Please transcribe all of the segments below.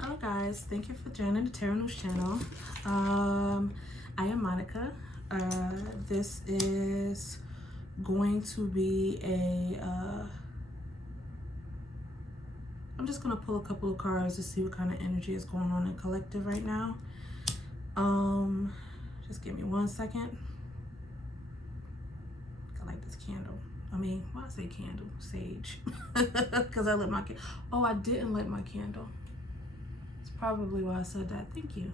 Hello guys, thank you for joining the Tarot News channel. I am Monica. This is going to be I'm just gonna pull a couple of cards to see what kind of energy is going on in collective right now. Just give me 1 second. I like this candle. Why I say candle? Sage. Because I lit my candle. Oh, I didn't light my candle. Probably why I said that. Thank you.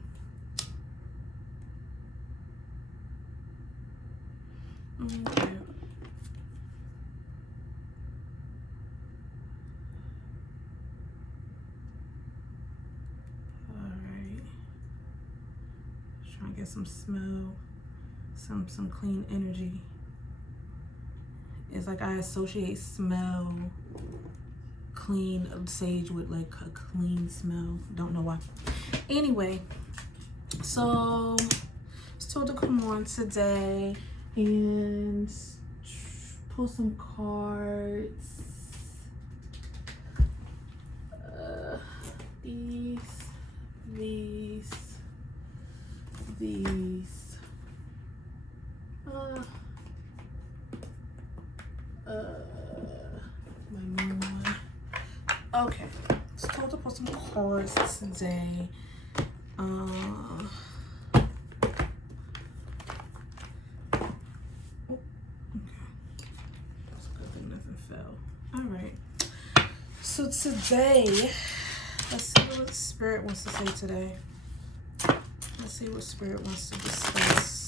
Okay. Alright. Trying to get some smell, some clean energy. It's like I associate smell, clean sage with like a clean smell. Don't know why. Anyway, so it's told to come on today and pull some cards. These. My main one. Okay, it's told to put some cards today. Okay. That's a good thing nothing fell. Alright. So today, let's see what Spirit wants to say today. Let's see what Spirit wants to discuss.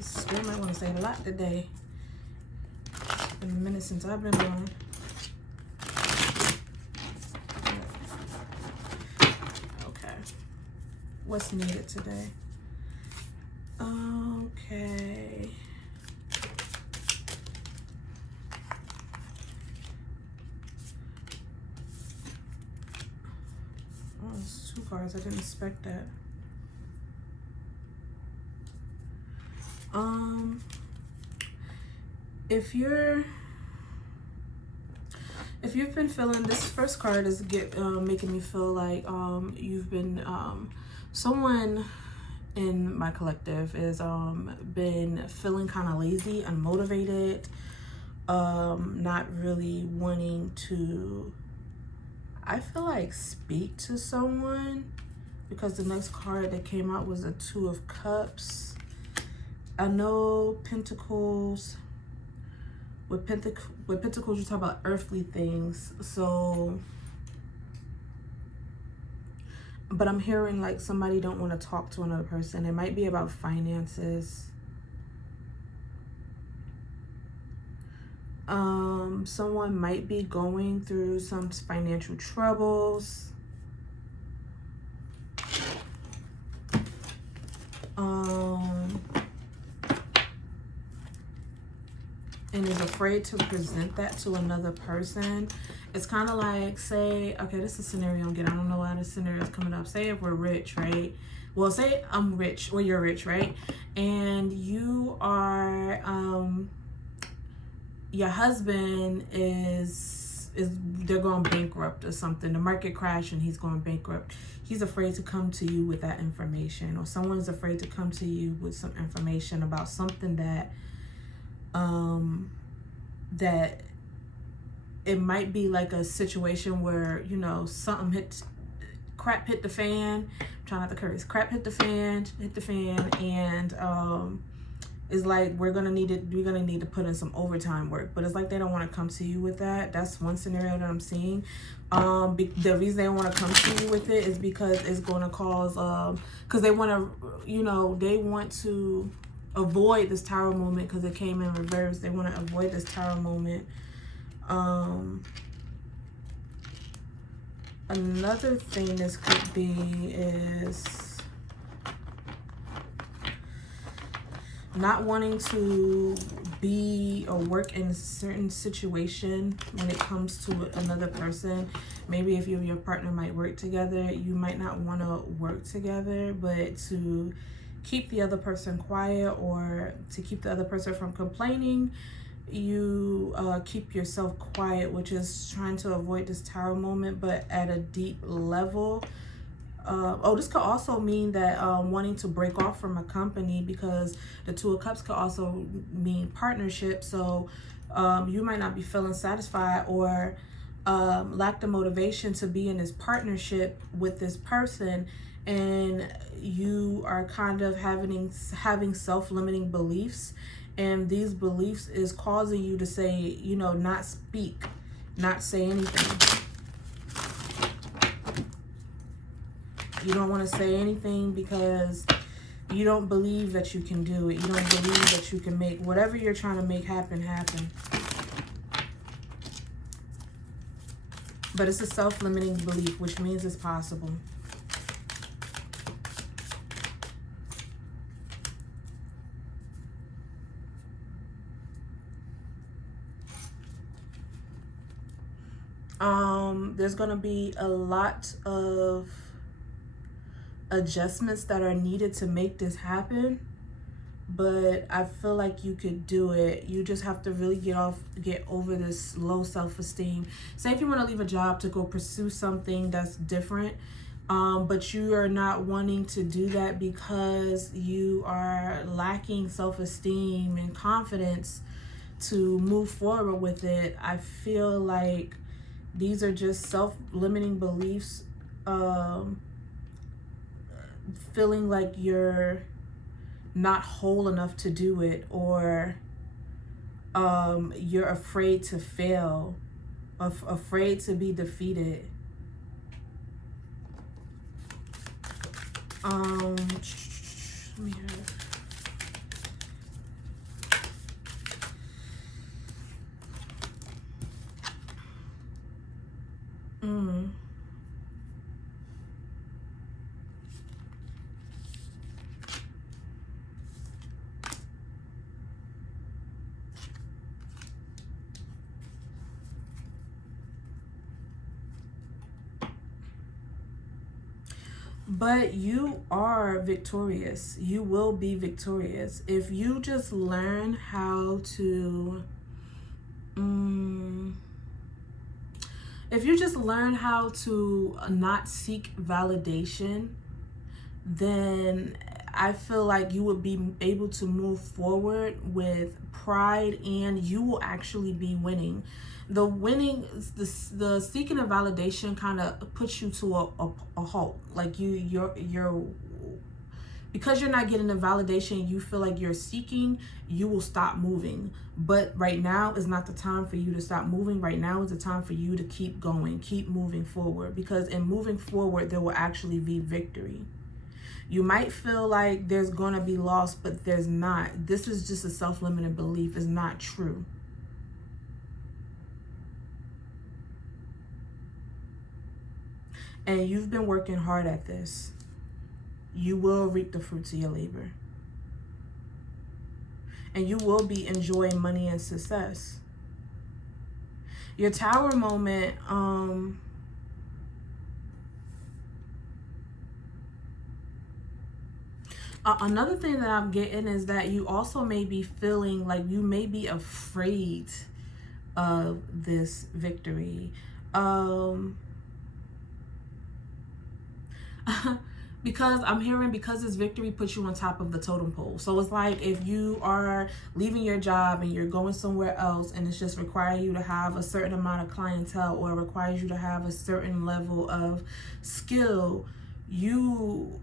Spirit might want to say a lot today. It's been a minute since I've been on. Okay. What's needed today? Okay. Oh, it's 2 cards. I didn't expect that. If you've been feeling, this first card is making me feel like you've been someone in my collective is been feeling kind of lazy, unmotivated, not really wanting to, I feel like, speak to someone, because the next card that came out was a 2 of Cups. I know Pentacles, with Pentacles you talk about earthly things, so, but I'm hearing like somebody don't want to talk to another person. It might be about finances. Someone might be going through some financial troubles. And is afraid to present that to another person. It's kind of like, say, okay, this is a scenario I'm getting. I don't know why this scenario is coming up. Say if we're rich, right? Well, say I'm rich or you're rich, right? And you are, your husband they're going bankrupt or something. The market crashed and he's going bankrupt. He's afraid to come to you with that information, or someone's afraid to come to you with some information about something that that it might be like a situation where, you know, crap hit the fan. I'm trying not to curse. Crap hit the fan, and it's like we're gonna need to put in some overtime work. But it's like they don't want to come to you with that. That's one scenario that I'm seeing. The reason they don't want to come to you with it is because it's going to cause because they want to, you know, they want to avoid this Tower moment, because it came in reverse. They want to avoid this Tower moment Another thing this could be is not wanting to be or work in a certain situation when it comes to another person. Maybe if you and your partner might work together, you might not want to work together, but to keep the other person quiet or to keep the other person from complaining, you keep yourself quiet, which is trying to avoid this tower moment, but at a deep level. This could also mean that wanting to break off from a company, because the Two of Cups could also mean partnership. So you might not be feeling satisfied or lack the motivation to be in this partnership with this person, and you are kind of having self-limiting beliefs, and these beliefs is causing you to say, you know, not speak, not say anything. You don't want to say anything because you don't believe that you can do it. You don't believe that you can make whatever you're trying to make happen. But it's a self-limiting belief, which means it's possible. There's going to be a lot of adjustments that are needed to make this happen, but I feel like you could do it. You just have to really get over this low self-esteem. Say if you want to leave a job to go pursue something that's different, but you are not wanting to do that because you are lacking self-esteem and confidence to move forward with it. I feel like these are just self-limiting beliefs, feeling like you're not whole enough to do it, or you're afraid to fail, afraid to be defeated. Let me have. But you are victorious. You will be victorious if you just learn how to not seek validation, then I feel like you would be able to move forward with pride, and you will actually be winning. The seeking of validation kind of puts you to a halt. Like you're because you're not getting the validation you feel like you're seeking, you will stop moving. But right now is not the time for you to stop moving. Right now is the time for you to keep going, keep moving forward, because in moving forward, there will actually be victory. You might feel like there's going to be loss, but there's not. This is just a self-limiting belief. It's not true. And you've been working hard at this. You will reap the fruits of your labor. And you will be enjoying money and success. Your tower moment, another thing that I'm getting is that you also may be feeling like you may be afraid of this victory. Because I'm hearing, because this victory puts you on top of the totem pole. So it's like if you are leaving your job and you're going somewhere else, and it's just requiring you to have a certain amount of clientele, or requires you to have a certain level of skill, you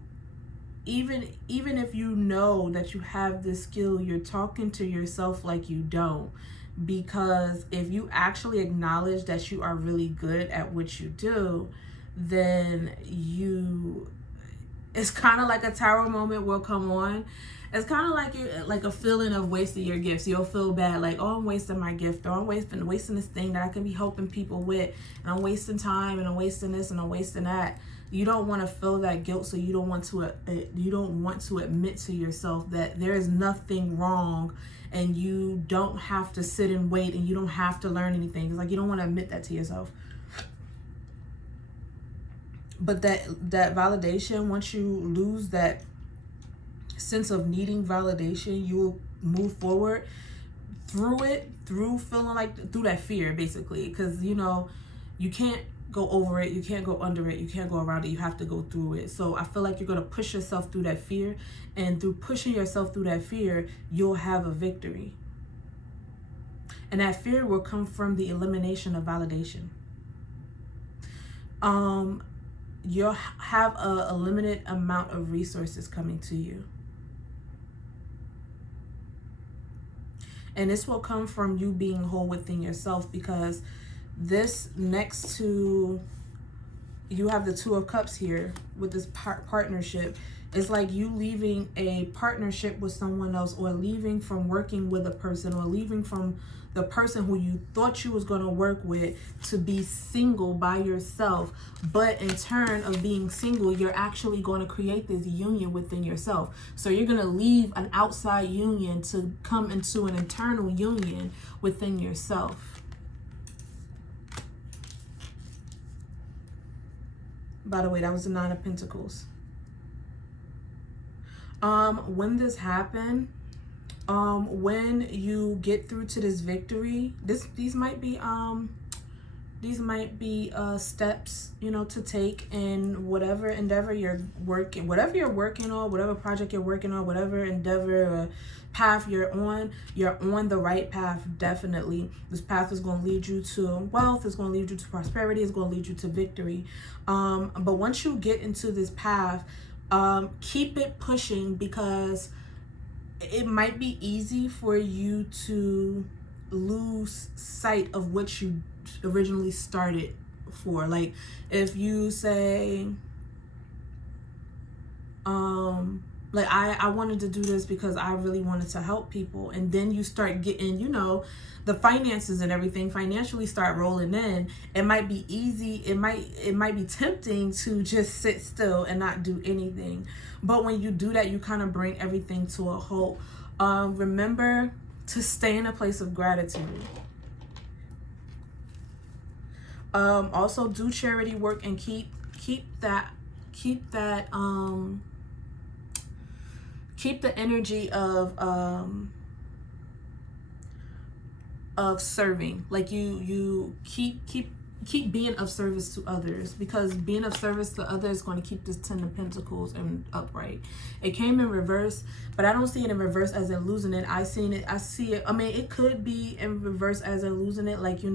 even if you know that you have this skill, you're talking to yourself like you don't. Because if you actually acknowledge that you are really good at what you do, then it's kind of like a tower moment will come on, It's kind of like like a feeling of wasting your gifts. You'll feel bad, like, oh, I'm wasting my gift, or I'm wasting this thing that I can be helping people with, and I'm wasting time, and I'm wasting this, and I'm wasting that. You don't want to feel that guilt, so you don't want to admit to yourself that there is nothing wrong, and you don't have to sit and wait, and you don't have to learn anything. It's like you don't want to admit that to yourself. But that validation, once you lose that sense of needing validation, you will move forward through feeling like, through that fear, basically, because you can't go over it, you can't go under it, you can't go around it, you have to go through it. So I feel like you're going to push yourself through that fear, and through pushing yourself through that fear, you'll have a victory. And that fear will come from the elimination of validation. You'll have a limited amount of resources coming to you. And this will come from you being whole within yourself, because this next to, you have the Two of Cups here with this partnership. It's like you leaving a partnership with someone else, or leaving from working with a person, or leaving from the person who you thought you was going to work with to be single by yourself. But in turn of being single, you're actually going to create this union within yourself. So you're going to leave an outside union to come into an internal union within yourself. By the way, that was the Nine of Pentacles. When this happened, when you get through to this victory, these might be steps, to take in whatever endeavor you're working, whatever project you're working on, whatever endeavor or path you're on the right path. Definitely, this path is going to lead you to wealth, it's going to lead you to prosperity, it's going to lead you to victory. But once you get into this path, keep it pushing, because it might be easy for you to lose sight of what you originally started for. Like if you say, like I wanted to do this because I really wanted to help people, and then you start getting, the finances and everything financially start rolling in. It might be easy, it might be tempting to just sit still and not do anything. But when you do that, you kind of bring everything to a halt. Remember to stay in a place of gratitude. Also do charity work, and keep the energy of serving. Like you keep being of service to others, because being of service to others is going to keep this Ten of Pentacles and upright. It came in reverse, but I don't see it in reverse as in losing it. I see it, I mean, it could be in reverse as in losing it, like, you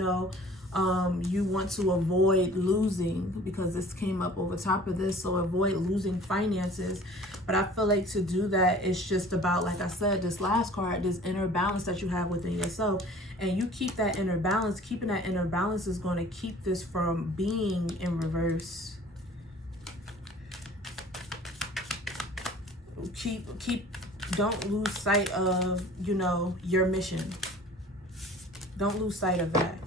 want to avoid losing, because this came up over top of this, so avoid losing finances. But I feel like to do that, it's just about, like I said, this last card, this inner balance that you have within yourself, and you keep that inner balance. Keeping that inner balance is going to keep this from being in reverse. Don't lose sight of, your mission. Don't lose sight of that.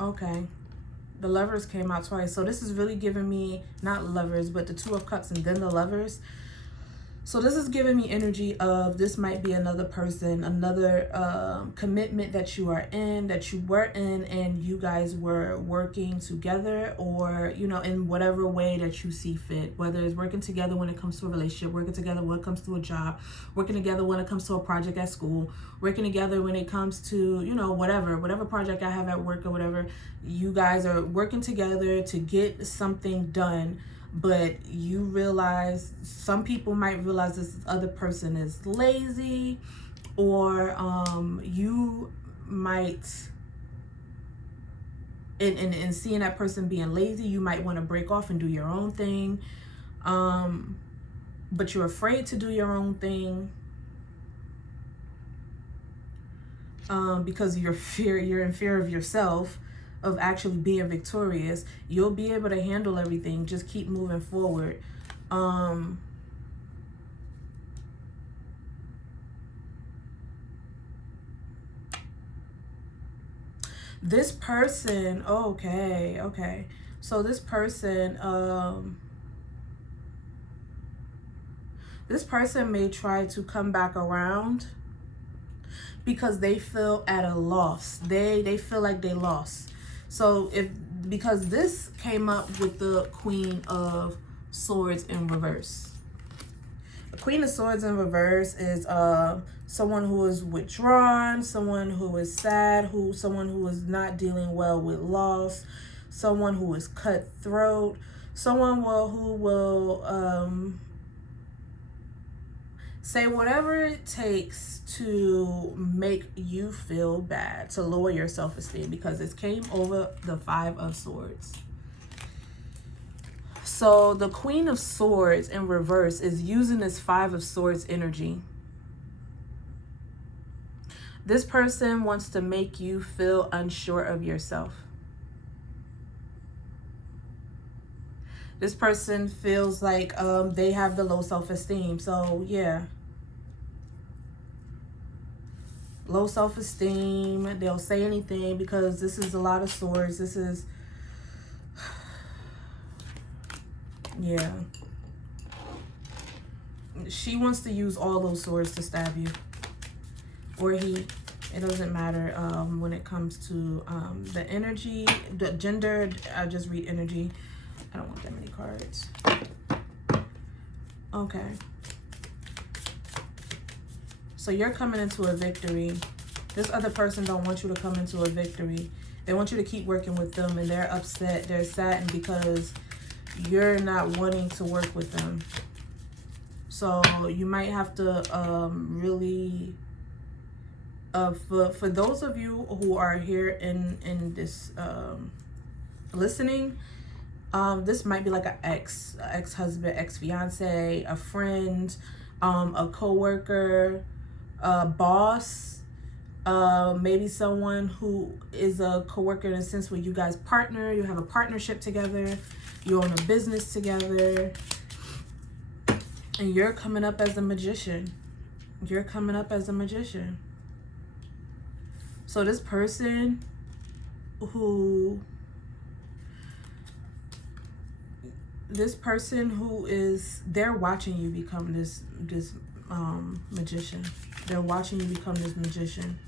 Okay, the Lovers came out twice. So this is really giving me, not Lovers, but the Two of Cups and then the Lovers. So this is giving me energy of, this might be another person, another commitment that you are in, that you were in, and you guys were working together, or, in whatever way that you see fit. Whether it's working together when it comes to a relationship, working together when it comes to a job, working together when it comes to a project at school, working together when it comes to, whatever project I have at work or whatever. You guys are working together to get something done. But you realize, some people might realize this other person is lazy, or you might, in seeing that person being lazy, you might want to break off and do your own thing. But you're afraid to do your own thing, because you're in fear of yourself. of actually being victorious. You'll be able to handle everything. Just keep moving forward. This person, okay. So this person may try to come back around because they feel at a loss. They feel like they lost. So because this came up with the Queen of Swords in reverse. The Queen of Swords in reverse is someone who is withdrawn, someone who is sad, someone who is not dealing well with loss, someone who is cutthroat, someone who will say whatever it takes to make you feel bad, to lower your self-esteem, because it came over the Five of Swords. So the Queen of Swords in reverse is using this Five of Swords energy. This person wants to make you feel unsure of yourself. This person feels like they have the low self-esteem. So yeah. Low self-esteem. They'll say anything because this is a lot of swords. This is... yeah. She wants to use all those swords to stab you. Or he. It doesn't matter when it comes to the energy, the gender. I just read energy. I don't want that many cards. Okay. So you're coming into a victory. This other person don't want you to come into a victory. They want you to keep working with them, and they're upset. They're saddened because you're not wanting to work with them. So you might have to really... for those of you who are here in this listening, this might be like an ex-husband, ex-fiance, a friend, a co-worker, a boss, maybe someone who is a co-worker in a sense where you guys partner, you have a partnership together, you own a business together, and you're coming up as a magician. You're coming up as a magician. So this person who is, they're watching you become this magician. They're watching you become this magician.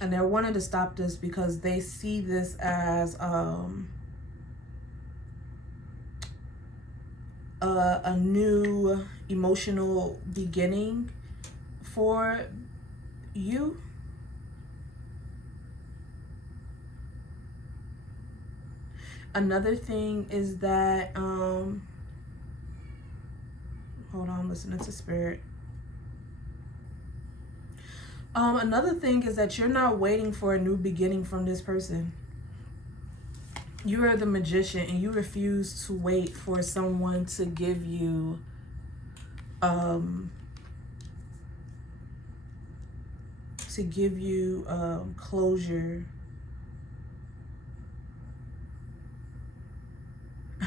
And they're wanting to stop this because they see this as a new emotional beginning for you. Another thing is that hold on, listening to spirit. Another thing is that you're not waiting for a new beginning from this person. You are the magician, and you refuse to wait for someone to give you closure.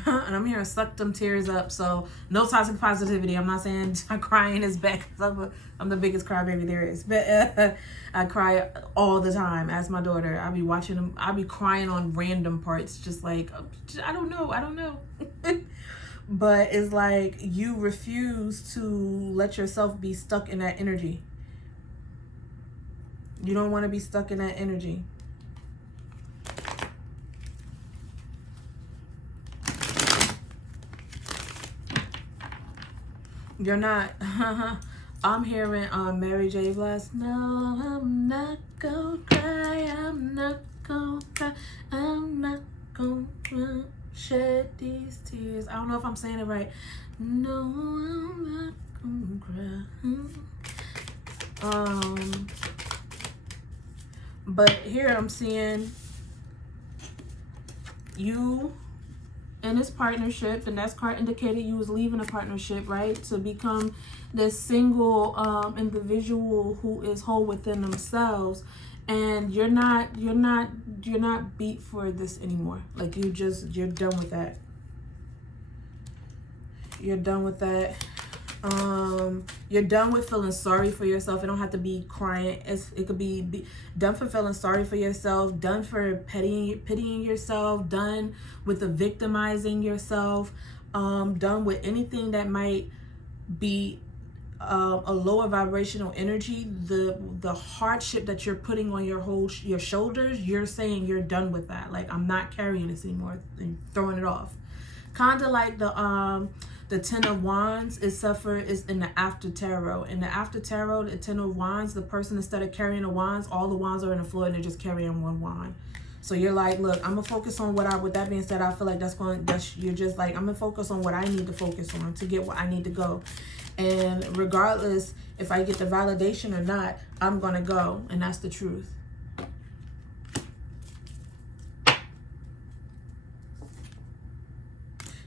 And I'm here to suck them tears up. So no toxic positivity. I'm not saying crying is bad. I'm the biggest crybaby there is. But I cry all the time. Ask my daughter. I'll be watching them. I'll be crying on random parts. Just like, I don't know. But it's like you refuse to let yourself be stuck in that energy. You don't want to be stuck in that energy. You're not. I'm hearing Mary J. Blige. No, I'm not gonna cry. I'm not gonna cry. I'm not gonna shed these tears. I don't know if I'm saying it right. No, I'm not gonna cry. But here I'm seeing you in this partnership. The next card indicated you was leaving a partnership, right, to become this single individual who is whole within themselves, and you're not beat for this anymore. Like, you're done with that. You're done with that. You're done with feeling sorry for yourself. It don't have to be crying. It could be done for feeling sorry for yourself, done for pitying yourself, done with the victimizing yourself, done with anything that might be a lower vibrational energy. The hardship that you're putting on your shoulders, you're saying you're done with that. Like, I'm not carrying this anymore, and throwing it off. Kind of like the Ten of Wands is in the After Tarot. In the After Tarot, the Ten of Wands, the person, instead of carrying the wands, all the wands are in the floor and they're just carrying one wand. So you're like, look, I'm gonna focus on with that being said, I feel like you're just like, I'm gonna focus on what I need to focus on to get where I need to go. And regardless if I get the validation or not, I'm gonna go, and that's the truth.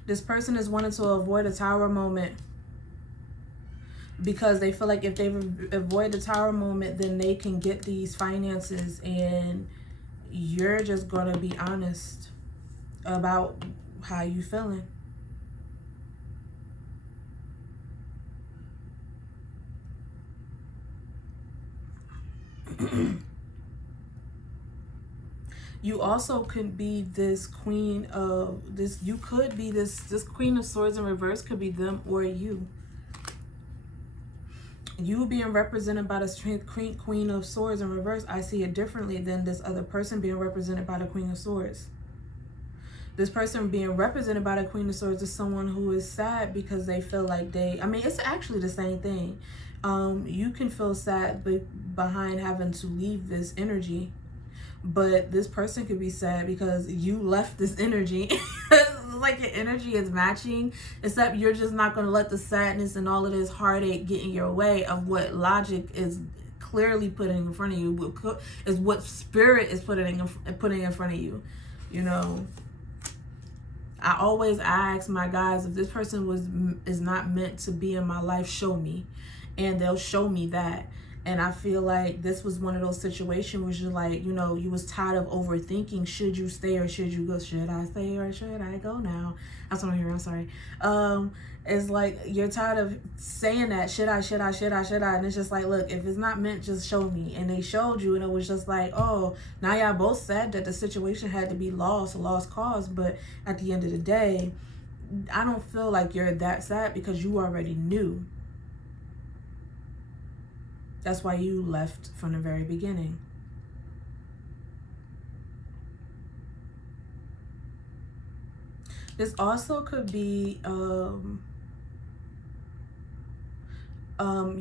This person is wanting to avoid a Tower moment because they feel like if they avoid the Tower moment, then they can get these finances, and you're just going to be honest about how you feeling. You also could be this queen of this. You could be this Queen of Swords in reverse. Could be them or you. You being represented by the Queen of Swords in reverse, I see it differently than this other person being represented by the Queen of Swords. This person being represented by the Queen of Swords is someone who is sad because they feel like I mean, it's actually the same thing. You can feel sad behind having to leave this energy. But this person could be sad because you left this energy. It's like your energy is matching, except you're just not going to let the sadness and all of this heartache get in your way of what logic is clearly putting in front of you, is what spirit is putting in front of you. You know, I always ask my guys, if this person is not meant to be in my life, show me. And they'll show me that. And I feel like this was one of those situations where you're like, you know, you was tired of overthinking, should you stay or should you go? Should I stay or should I go now? That's what I'm hearing, I'm sorry. It's like you're tired of saying that, should I? And it's just like, look, if it's not meant, just show me. And they showed you, and it was just like, oh, now y'all both said that the situation had to be a lost cause. But at the end of the day, I don't feel like you're that sad because you already knew. That's why you left from the very beginning. This also could be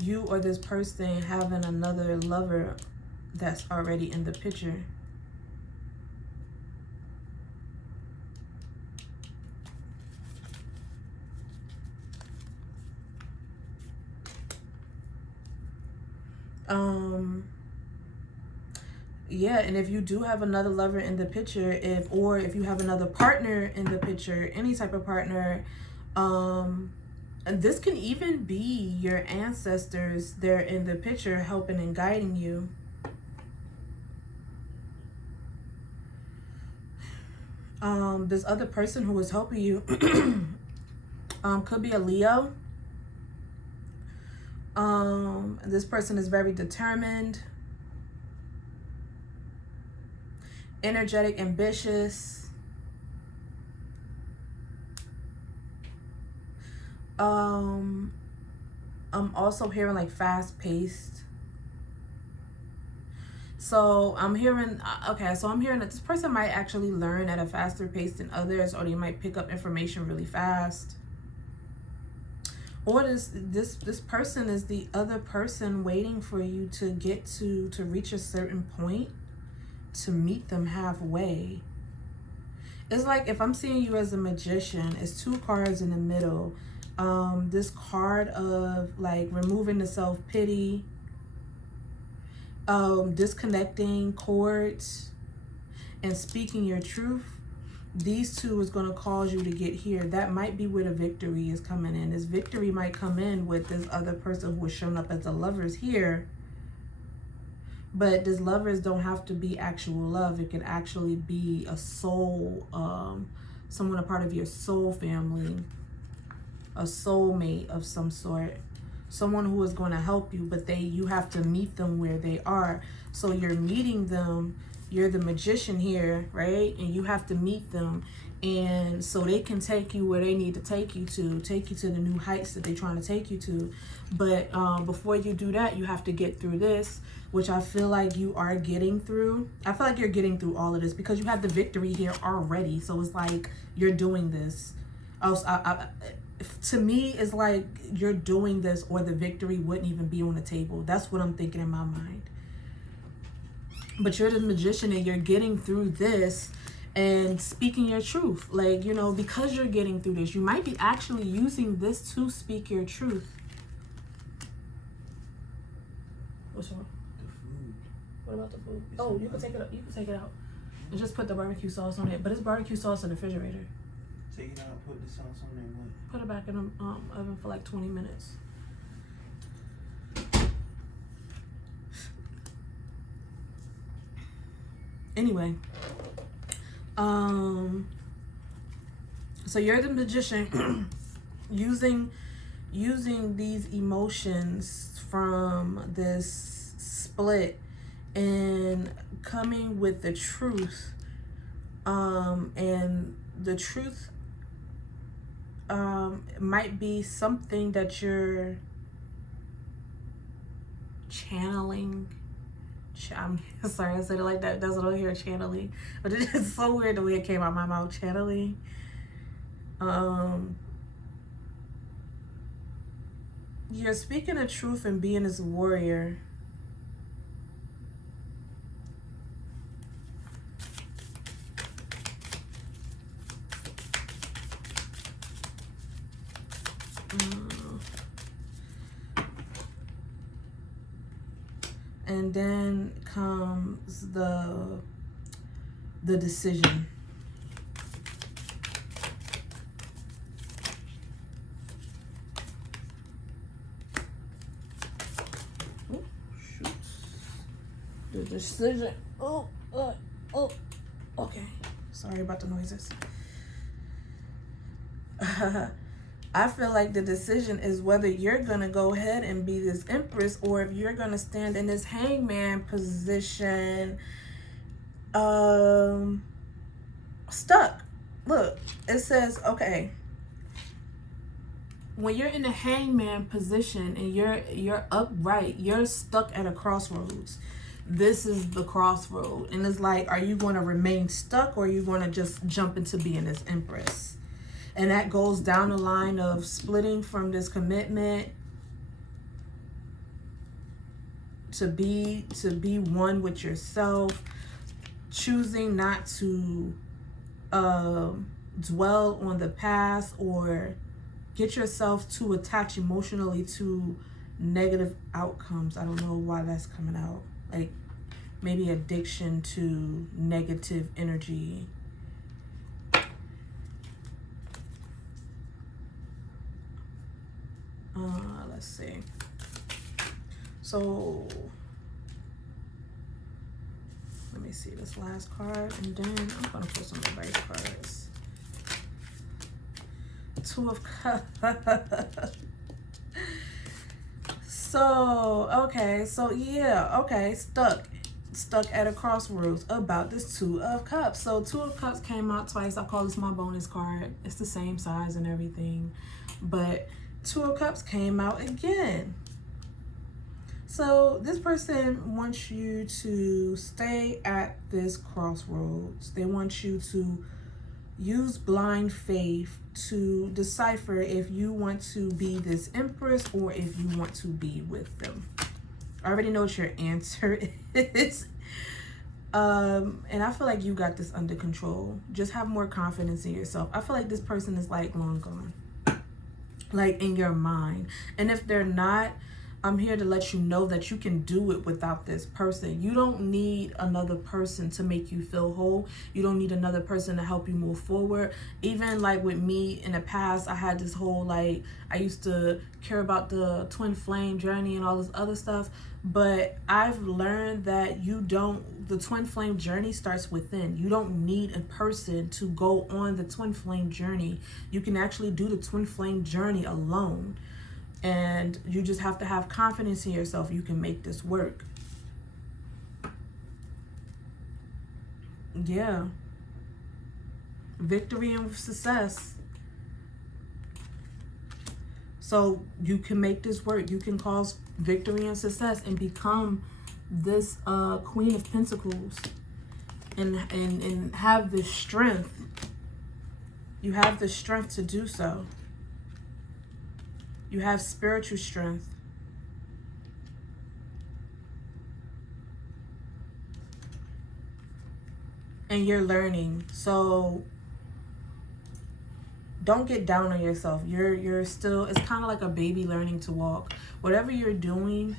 you or this person having another lover that's already in the picture. Yeah, and if you do have another lover in the picture, or if you have another partner in the picture, any type of partner, and this can even be your ancestors, they're in the picture helping and guiding you. This other person who is helping you could be a Leo. This person is very determined, energetic, ambitious. I'm also hearing like fast-paced. So I'm hearing, so I'm hearing that this person might actually learn at a faster pace than others, or they might pick up information really fast. Or this person is the other person waiting for you to get to reach a certain point, to meet them halfway. It's like, if I'm seeing you as a magician, it's two cards in the middle. This card of like removing the self-pity, disconnecting cords and speaking your truth. these two is going to cause you to get here. That might be where the victory is coming in. This victory might come in with this other person who is showing up as the lovers here. But this lovers don't have to be actual love. It can actually be a soul, someone a part of your soul family, a soulmate of some sort, someone who is going to help you, but you have to meet them where they are. So you're meeting them. You're the magician here, right? And you have to meet them. And so they can take you where they need to take you to the new heights that they're trying to take you to. But before you do that, you have to get through this, which I feel like you are getting through. I feel like you're getting through all of this because you have the victory here already. So it's like you're doing this. To me, it's like you're doing this or the victory wouldn't even be on the table. That's what I'm thinking in my mind. But you're the magician and you're getting through this and speaking your truth. Like, you know, because you're getting through this, you might be actually using this to speak your truth. What's wrong? The food. What about the food? Oh, you can take it out. You can take it out. And just put the barbecue sauce on it. But it's barbecue sauce in the refrigerator. Take it out, put the sauce on there. What? Put it back in the oven for like 20 minutes. Anyway, so you're the magician using these emotions from this split and coming with the truth, and the truth might be something that you're channeling. I'm sorry I said it like that. That's what I hear, channeling. But it's just so weird the way it came out of my mouth, channeling. You're speaking the truth and being this warrior. And then comes the decision. Oh, shoot. The decision. Oh, okay. Sorry about the noises. I feel like the decision is whether you're going to go ahead and be this empress or if you're going to stand in this hangman position, stuck. Look, it says, okay, when you're in the hangman position and you're upright, you're stuck at a crossroads. This is the crossroad. And it's like, are you going to remain stuck or are you going to just jump into being this empress? And that goes down the line of splitting from this commitment to be one with yourself, choosing not to dwell on the past or get yourself too attached emotionally to negative outcomes. I don't know why that's coming out. Like maybe addiction to negative energy. Let's see. So let me see this last card and then I'm gonna put some advice cards. Two of Cups. So okay, so yeah, okay, stuck at a crossroads about this Two of Cups. So Two of Cups came out twice. I call this my bonus card. It's the same size and everything, but Two of Cups came out again. So this person wants you to stay at this crossroads. They want you to use blind faith to decipher if you want to be this empress or if you want to be with them. I already know what your answer is. And I feel like you got this under control. Just have more confidence in yourself. I feel like this person is like long gone. Like in your mind. And if they're not, I'm here to let you know that you can do it without this person. You don't need another person to make you feel whole. You don't need another person to help you move forward. Even like with me in the past, I had this whole like, I used to care about the twin flame journey and all this other stuff. But I've learned that the twin flame journey starts within. You don't need a person to go on the twin flame journey. You can actually do the twin flame journey alone. And you just have to have confidence in yourself. You can make this work. Yeah. Victory and success. So you can make this work. You can cause victory and success and become this Queen of Pentacles. And have the strength. You have the strength to do so. You have spiritual strength. And you're learning. So don't get down on yourself. You're still, it's kind of like a baby learning to walk. Whatever you're doing,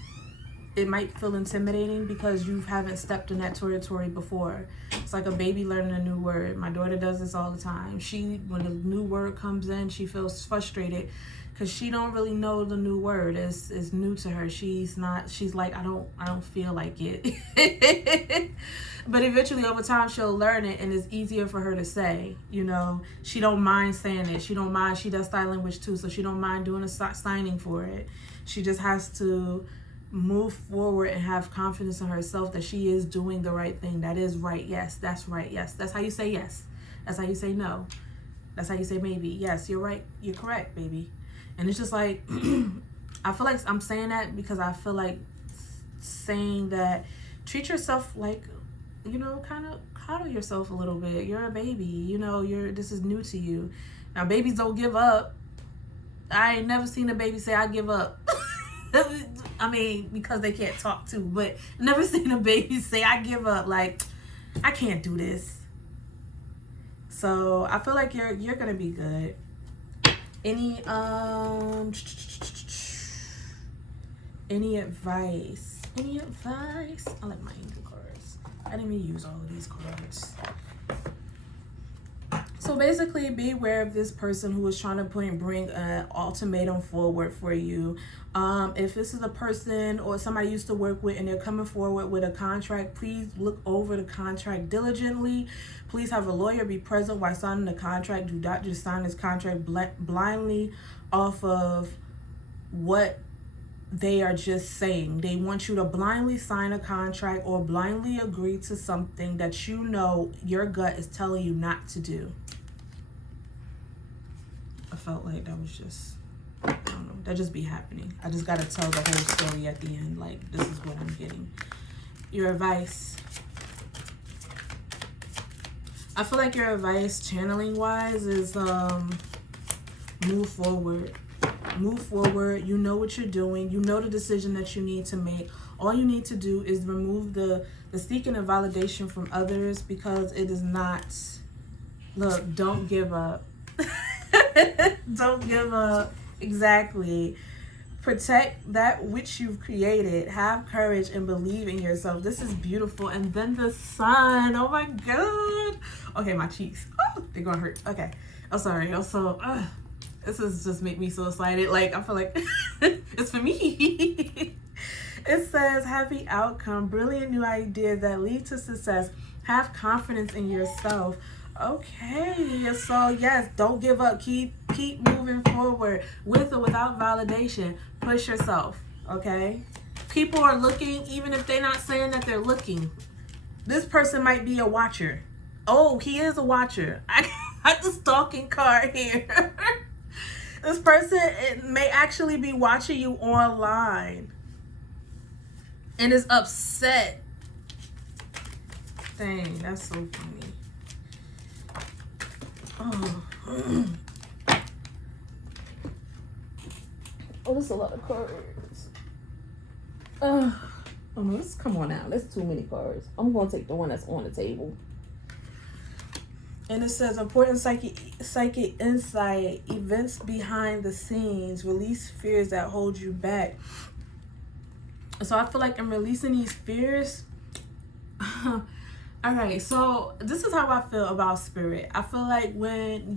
it might feel intimidating because you haven't stepped in that territory before. It's like a baby learning a new word. My daughter does this all the time. When a new word comes in, she feels frustrated because she don't really know the new word. It's new to her. She's like, I don't feel like it. But eventually over time she'll learn it and it's easier for her to say, you know. She don't mind saying it. She don't mind. She does sign language too, so she don't mind doing a signing for it. She just has to move forward and have confidence in herself that she is doing the right thing. That is right. Yes, that's right. Yes, that's how you say yes. That's how you say no. That's how you say maybe. Yes, you're right. You're correct, baby. And it's just like, I feel like I'm saying that because I feel like saying that treat yourself like, you know, kind of coddle yourself a little bit. You're a baby, you know, this is new to you. Now, babies don't give up. I ain't never seen a baby say, I give up. I mean, because they can't talk too, but never seen a baby say, I give up. Like, I can't do this. So I feel like you're gonna be good. Any advice? Any advice? I like my angel cards. I didn't even use all of these cards. So basically, be aware of this person who is trying to bring an ultimatum forward for you. If this is a person or somebody you used to work with and they're coming forward with a contract, please look over the contract diligently. Please have a lawyer be present while signing the contract. Do not just sign this contract blindly off of what they are just saying. They want you to blindly sign a contract or blindly agree to something that you know your gut is telling you not to do. I felt like that was just, I don't know, that just be happening. I just got to tell the whole story at the end. Like, this is what I'm getting. Your advice. I feel like your advice, channeling wise, is move forward. Move forward. You know what you're doing. You know the decision that you need to make. All you need to do is remove the seeking of validation from others, because it is not. Look, don't give up. Don't give up. Exactly. Protect that which you've created. Have courage and believe in yourself. This is beautiful. And then the sun. Oh my God. Okay, my cheeks. Oh, they're gonna hurt. Okay. I'm sorry. Also, this is just make me so excited. Like, I feel like it's for me. It says, happy outcome, brilliant new ideas that lead to success. Have confidence in yourself. Okay, so yes, don't give up. Keep moving forward with or without validation. Push yourself, okay? People are looking, even if they're not saying that they're looking. This person might be a watcher. Oh, he is a watcher. I got the stalking card here. This person may actually be watching you online and is upset. Dang, that's so funny. Oh, that's a lot of cards. Oh no, come on now. That's too many cards. I'm going to take the one that's on the table. And it says, important psychic insight, events behind the scenes, release fears that hold you back. So I feel like I'm releasing these fears. Okay, so this is how I feel about spirit. I feel like when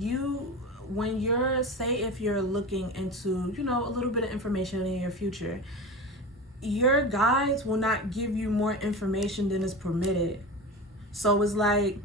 you're, say if you're looking into, you know, a little bit of information in your future, your guides will not give you more information than is permitted. So it's like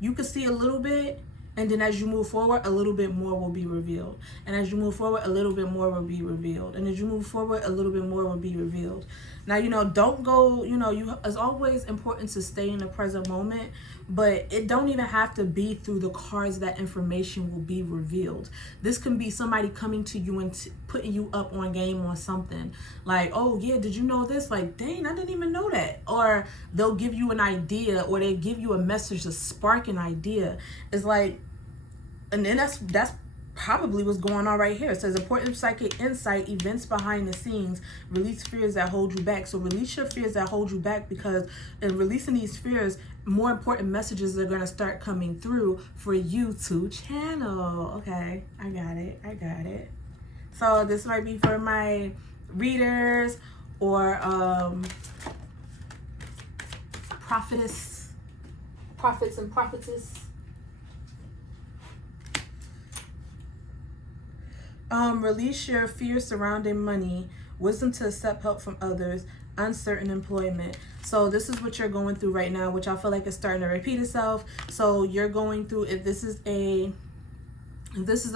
you can see a little bit, and then as you move forward, a little bit more will be revealed. And as you move forward, a little bit more will be revealed. And as you move forward, a little bit more will be revealed. Now, you know, don't go, you know, it's always important to stay in the present moment, but it don't even have to be through the cards that information will be revealed. This can be somebody coming to you and putting you up on game on something. Like, oh yeah, did you know this? Like, dang, I didn't even know that. Or they'll give you an idea, or they give you a message to spark an idea. It's like, and then that's probably what's going on right here. It says important psychic insight, events behind the scenes, release fears that hold you back. So release your fears that hold you back, because in releasing these fears, more important messages are going to start coming through for you to channel. Okay, I got it. So this might be for my readers or prophets and prophetess. Release your fear surrounding money, wisdom to accept help from others, uncertain employment. So this is what you're going through right now, which I feel like is starting to repeat itself. So you're going through, if this is a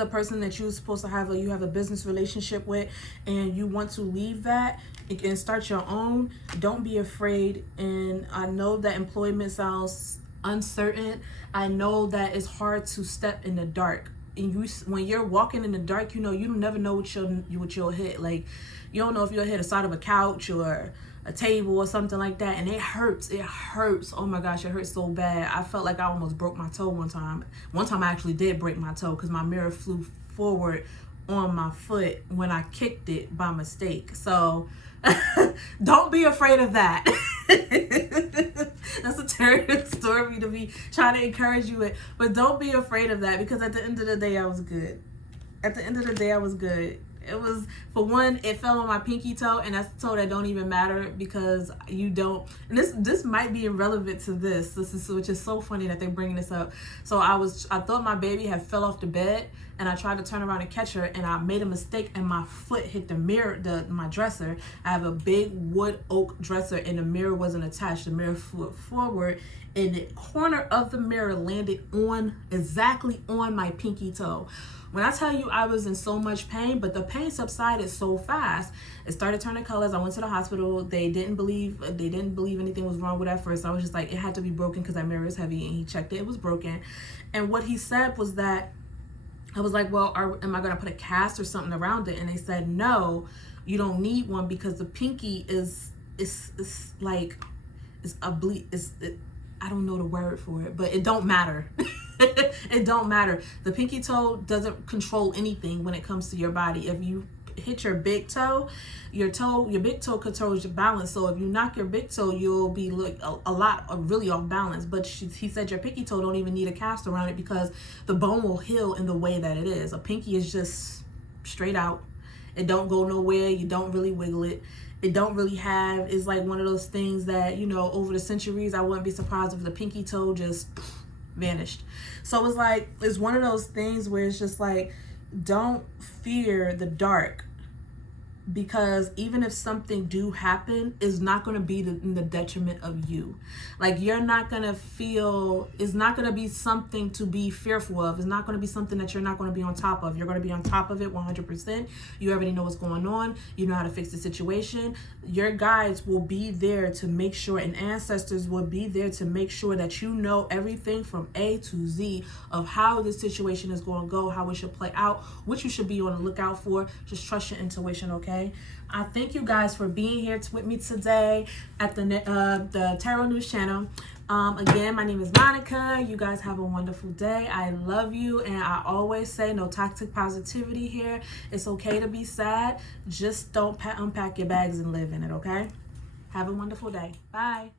person that you're supposed to have you have a business relationship with, and you want to leave that and start your own, don't be afraid. And I know that employment sounds uncertain. I know that it's hard to step in the dark. And when you're walking in the dark, you know, you never know what you'll hit. Like, you don't know if you'll hit the side of a couch or a table or something like that, and it hurts. Oh my gosh, it hurts so bad. I felt like I almost broke my toe one time. I actually did break my toe because my mirror flew forward on my foot when I kicked it by mistake. So don't be afraid of that. That's a terrible story to be trying to encourage you with, but don't be afraid of that, because at the end of the day, I was good. It was, for one, it fell on my pinky toe, and that's a toe that don't even matter, because you don't, and this might be irrelevant to this, which is so funny that they're bringing this up. So I thought my baby had fell off the bed, and I tried to turn around and catch her, and I made a mistake, and my foot hit the mirror, my dresser. I have a big wood oak dresser, and the mirror wasn't attached. The mirror flew forward, and the corner of the mirror landed exactly on my pinky toe. When I tell you I was in so much pain, but the pain subsided so fast, it started turning colors. I went to the hospital. They didn't believe anything was wrong with it at first. I was just like, it had to be broken because that mirror is heavy, and he checked it. It was broken. And what he said was that, I was like, well, am I going to put a cast or something around it? And they said, no, you don't need one, because the pinky I don't know the word for it, but it don't matter. It don't matter. The pinky toe doesn't control anything when it comes to your body. If you hit your big toe, your big toe controls your balance. So if you knock your big toe, you'll be really off balance. But he said your pinky toe don't even need a cast around it, because the bone will heal in the way that it is. A pinky is just straight out. It don't go nowhere. You don't really wiggle it. It don't really have, it's like one of those things that, you know, over the centuries, I wouldn't be surprised if the pinky toe just vanished. So it's one of those things where it's just like, don't fear the dark, because even if something do happen, it's not going to be in the detriment of you. Like, you're not going to it's not going to be something to be fearful of. It's not going to be something that you're not going to be on top of. You're going to be on top of it 100%. You already know what's going on. You know how to fix the situation. Your guides will be there to make sure, and ancestors will be there to make sure that you know everything from A to Z of how this situation is going to go, how it should play out, what you should be on the lookout for. Just trust your intuition, okay? I thank you guys for being here with me today at the Tarot News channel. Again, my name is Monica. You guys have a wonderful day. I love you, and I always say no toxic positivity here. It's okay to be sad. Just don't unpack your bags and live in it, okay? Have a wonderful day. Bye.